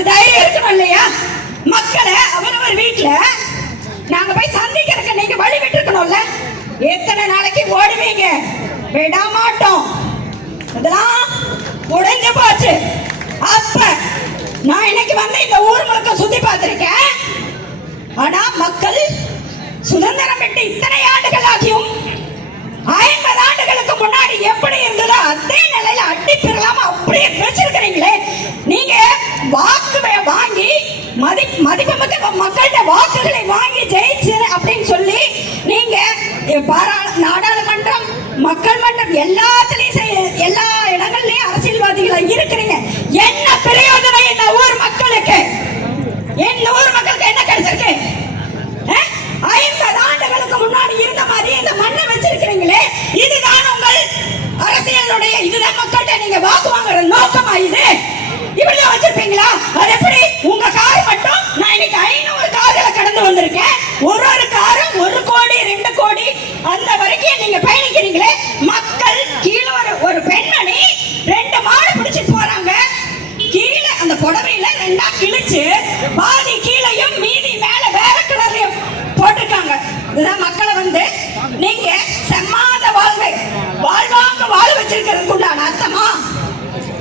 அந்த தைரியம் இருக்கணும் இல்லையா? மக்களை அவரவர் வீட்டுல நாங்க போய் சந்திக்கிறதுக்கு நீங்க வழி விட்டுருக்கணும்ல? எத்தனை நாளைக்கு ஓடுவீங்க? விட மாட்டோம். இதெல்லாம் முடிஞ்சு போச்சு. அப்ப நான் இன்னைக்கு வந்து இந்த ஊர் முழுக்க சுத்தி பார்த்திருக்கேன். ஆனா மக்கள் சுதந்திரம் பெற்று இத்தனை ஆண்டுகள் ஆகியும் ஐம்பது ஆண்டுகளுக்கு முன்னாடி எப்படி இருந்ததோ அதே நிலையில அட்டி பெறலாம அப்படியே பிரிச்சிருக்கிறீங்களே நீங்க இந்த ஊர் மக்களுக்கு என்ன கிடைச்சிருக்கு? ஐம்பது ஆண்டுகளுக்கு முன்னாடி இருந்த மாதிரி இந்த மண்ணை வச்சிருக்கிறீங்களே இதுதான் உங்கள் அரசியலுடைய இதுதான் மக்கள்கிட்ட நீங்க வாக்கு வாங்குற நோக்கமா இது? இப்படிதான் வச்சிருப்பீங்களா? அது எப்படி? உங்க கார் மட்டும் நான் இன்னைக்கு ஐநூறு கார்களை கடந்து வந்திருக்கேன். ஒரு ஒரு காரும் ஒரு கோடி ரெண்டு கோடி அந்த வரைக்கும் நீங்க பயணிக்கிறீங்களே மக்கள் கீழே ஒரு ஒரு பெண்மணி ரெண்டு மாடு பிடிச்சிட்டு போறாங்க. கீழே அந்த புடவையில ரெண்டா கிழிச்சு இதுதான் மக்களை வந்து நீங்க செம்மாத வாழ்வை வாழ்வாங்க வாழ வச்சிருக்கிறதுக்கு உண்டான அர்த்தமா?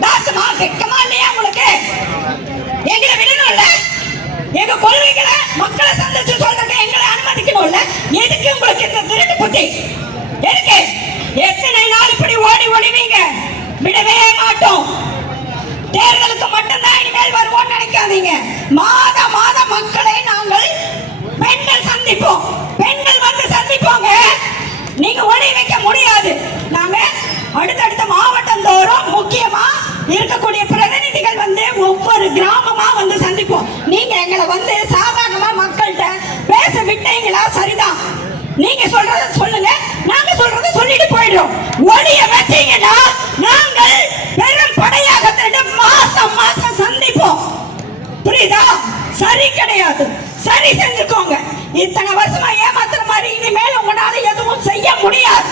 தாத்தமா வெக்கமா இல்லையா உங்களுக்கு? எங்களை விடணும்ல? எங்க கொள்கைகளை மக்களை சந்திச்சு சொல்றதுக்கு எங்களை அனுமதிக்கணும்ல? எதுக்கு உங்களுக்கு இந்த திருட்டு புத்தி? எதுக்கு? எத்தனை நாள் இப்படி ஓடி ஓடிவீங்க விடவே மாட்டோம். தேர்தலுக்கு மட்டும்தான் இனிமேல் வருவோம்னு நினைக்காதீங்க. மாத மாத மக்களை நாங்கள் பெண்கள் சந்திப்போம். பெண்கள் வந்து சந்திப்போங்க. நீங்க ஒளி வைக்க முடியாது. நாங்க அடுத்தடுத்த மாவட்டம் தோறும் முக்கியமா இருக்கக்கூடிய பிரதிநிதிகள் வந்து ஒவ்வொரு கிராமமா வந்து சந்திப்போம். நீங்க எங்களை வந்து சாதாரணமா மக்கள்கிட்ட பேச விட்டீங்களா? சரிதான். நீங்க சொல்றத சொல்லுங்க. நாங்க சொல்றத சொல்லிட்டு போயிடுறோம். ஒளிய வச்சீங்கன்னா நாங்கள் பெரும் படையாக மாசம் மாசம் சந்திப்போம். புரியுதா? சரி கிடையாது. சரி செஞ்சுக்கோங்க. இத்தனை வருஷமா ஏமாத்துற மாதிரி இனிமேல் உங்களால எதுவும் செய்ய முடியாது.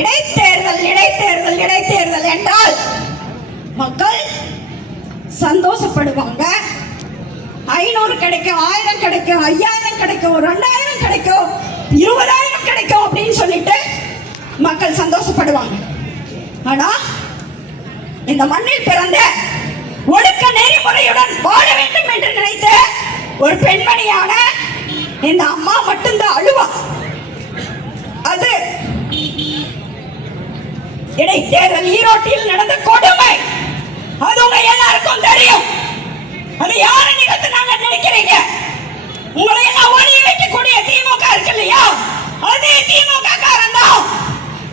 இடைத்தேர்தல் இடைத்தேர்தல் இடைத்தேர்தல் என்றால் மக்கள் சந்தோஷப்படுவாங்க. ஐநூறு கிடைக்கும் ஆயிரம் கிடைக்கும் ஐயாயிரம் கிடைக்கும் ரெண்டாயிரம் கிடைக்கும் இருபதாயிரம் கிடைக்கும் அப்படின்னு சொல்லிட்டு மக்கள் சந்தோஷப்படுவாங்க. ஆனா இந்த மண்ணில் பிறந்த ஒழுக்க நெறிமுறையுடன் வாழ வேண்டும் என்று நினைத்து ஒரு பெண்மணியான இந்த அம்மா மட்டும்தான் அழுவா. அது இடைத்தேர்தல் ஈரோட்டில் நடந்த கொடுமை. அது உங்க எல்லாருக்கும் தெரியும். அது யாரை நிகழ்த்தினாங்க நினைக்கிறீங்க? உங்களை எல்லாம் ஒளிய வைக்கக்கூடிய திமுக இருக்கு இல்லையா? அதே திமுக காரன் தான்.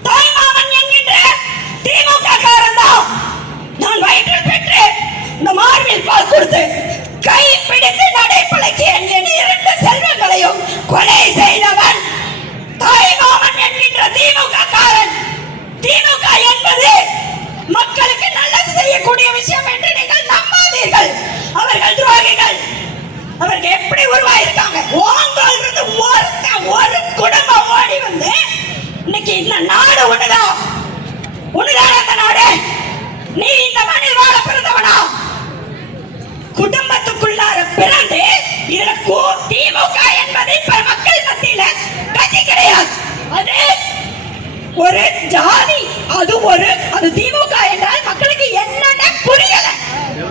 தாய்மாமன் என்கின்ற திமுக காரன் தான். நான் வயிற்றில் பெற்று இந்த மார்பில் பால் கொடுத்து கை பிடித்து நடைப்பழைக்கு என் இரண்டு செல்வங்களையும் கொலை செய்தவன் தாய்மாமன் என்கின்ற திமுக காரன். திமுக என்பது மக்களுக்கு நல்லது செய்யக்கூடிய விஷயம் என்று நீங்கள் நம்பாதீர்கள். அவர்கள் துரோகிகள். அவர்கள் எப்படி உருவாயிருக்காங்க? ஓங்கோல் இருந்து ஒருத்த ஒரு குடும்பம் ஓடி வந்து இன்னைக்கு இந்த நாடு ஒண்ணுதான். ஒரு ஜாதி அது ஒரு அது திமுக என்றால் மக்களுக்கு என்னன்னு புரியல.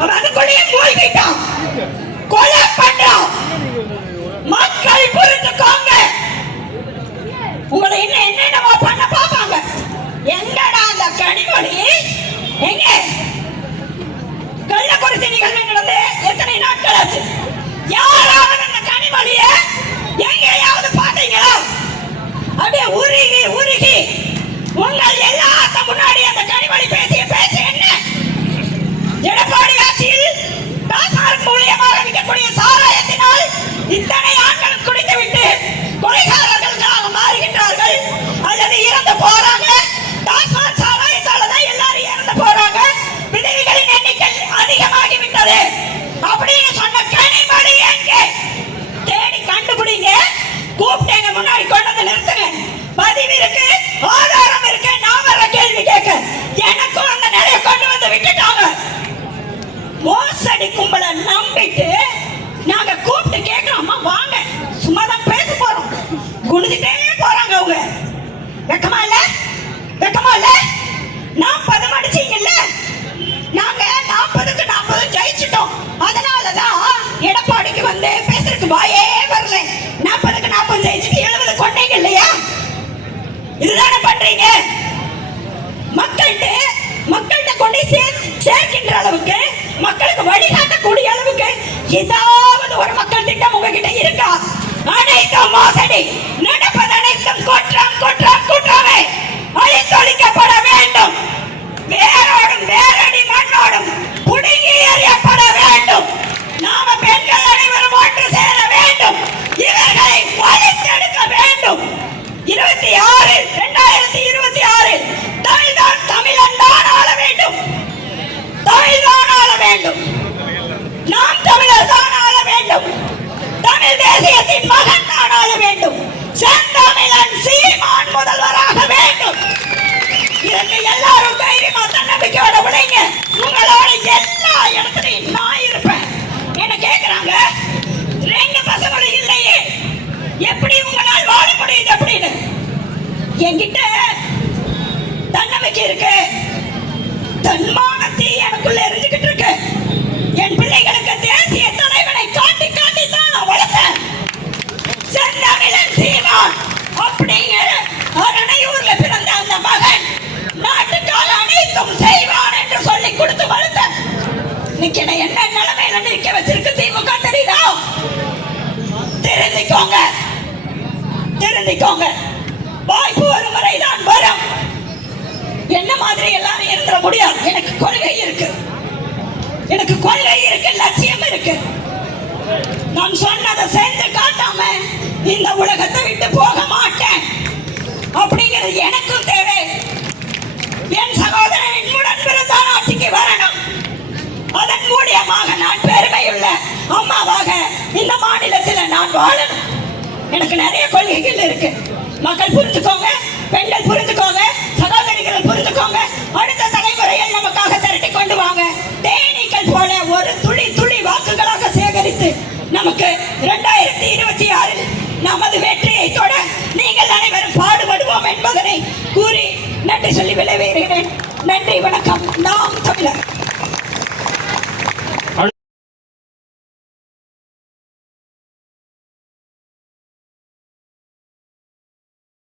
அவன் அதுக்குள்ளேயே மூழ்கிட்டான். கொலை பண்றான். மக்கள் புரிஞ்சுக்கோங்க. உங்களை இன்னும் என்னென்னவோ பண்ண பார்ப்பாங்க. எங்கடா அந்த கனிமொழி? எங்க? கள்ளக்குறிச்சி நிகழ்வு நடந்து எத்தனை நாட்கள் ஆச்சு? யாராவது அந்த கனிமொழியை எங்கேயாவது பார்த்தீங்களா? அப்படியே உருகி உருகி உங்கள் எல்லாத்த முன்னாடி இதுதானே பண்றீங்க? மக்கள்கிட்ட மக்கள்கிட்ட கொண்டு சேர் சேர்க்கின்ற அளவுக்கு மக்களுக்கு வழிகாட்டக்கூடிய அளவுக்கு ஏதாவது ஒரு மக்கள் திட்டம் உங்ககிட்ட இருக்கா? அனைத்தும் மோசடி. நடப்பது அனைத்தும் குற்றம் குற்றம் குற்றமே அழித்தொழிக்கப்பட வேண்டும் வேரோடும் வேரடி மண்ணோடும் புடுங்கி எறியப்பட வேண்டும் நாம பெண்கள் அனைவரும் ஒன்று சேர வேண்டும் இவர்களை வலித்தெடுக்க வேண்டும் இருபத்தி ஆறு இரண்டாயிரத்தி இருபத்தி ஆறு. தமிழ்தான் தமிழன் தான் ஆள வேண்டும். தமிழ்தான் ஆள வேண்டும். நாம் தமிழர் தான் ஆள வேண்டும். தமிழ் தேசியத்தின் மகன் தான் ஆள வேண்டும். செந்தமிழன் சீமான் முதல்வராக வேண்டும். இதற்கு எல்லாரும் தைரியமா தன்னம்பிக்கையோட விளைங்க உங்களோட எல்லா இடத்துலையும் நான் இருப்பேன். என்ன கேட்கிறாங்க ரெண்டு பசங்களும் இல்லையே. எப்படி உங்களால் வாழ அப்படின்னு அப்படின்னு என்கிட்ட தன்னம்பிக்கை இருக்கு. தன்மானத்தை எனக்குள்ள எரிஞ்சுக்கிட்டு இருக்கு. என் பிள்ளைகளுக்கு தேசிய தலைவனை காட்டி காட்டி தான் நான் வளர்த்தேன். செந்தமிழன் சீமான் அப்படிங்கிற அரணையூர்ல பிறந்த அந்த மகன் நாட்டுக்கால அனைத்தும் செய்வான் என்று சொல்லி கொடுத்து வளர்த்தேன். இன்னைக்கு என்ன நிலைமையில நிற்க வச்சிருக்கு திமுக தெரியுதா? தெரிஞ்சுக்கோங்க. தெரிஞ்சிக்கோங்க. வாய்ப்பு வரும் வரை தான் வரும். என்ன மாதிரி எல்லாரும் இருந்துட முடியாது. எனக்கு கொள்கை இருக்கு. எனக்கு கொள்கை இருக்கு லட்சியம் இருக்கு. நான் சொன்னதை செஞ்சு காட்டாம இந்த உலகத்தை விட்டு போக மாட்டேன். அப்படிங்கிறது எனக்கும் தேவை. என் சகோதரன் என்னுடன் பிறந்தால் ஆட்சிக்கு வரணும். அதன் மூலியமாக நான் பெருமையுள்ள அம்மாவாக இந்த மாநிலத்தில் நான் வாழணும் எனக்கு நிறைய கொள்கைகள் இருக்கு. மக்கள் புரிஞ்சுக்கோங்க பெண்கள் புரிஞ்சுக்கோங்க சகோதரிகள் புரிஞ்சுக்கோங்க அடுத்த தலைமுறையில் நமக்காக திரட்டி கொண்டு வாங்க. தேனீக்கள் போல ஒரு துளி துளி வாக்குகளாக சேகரித்து நமக்கு இரண்டாயிரத்தி இருபத்தி ஆறில் நமது வெற்றியை தொட நீங்கள் அனைவரும் பாடுபடுவோம் என்பதனை கூறி நன்றி சொல்லி விளைவேறுகிறேன். நன்றி வணக்கம். நாம்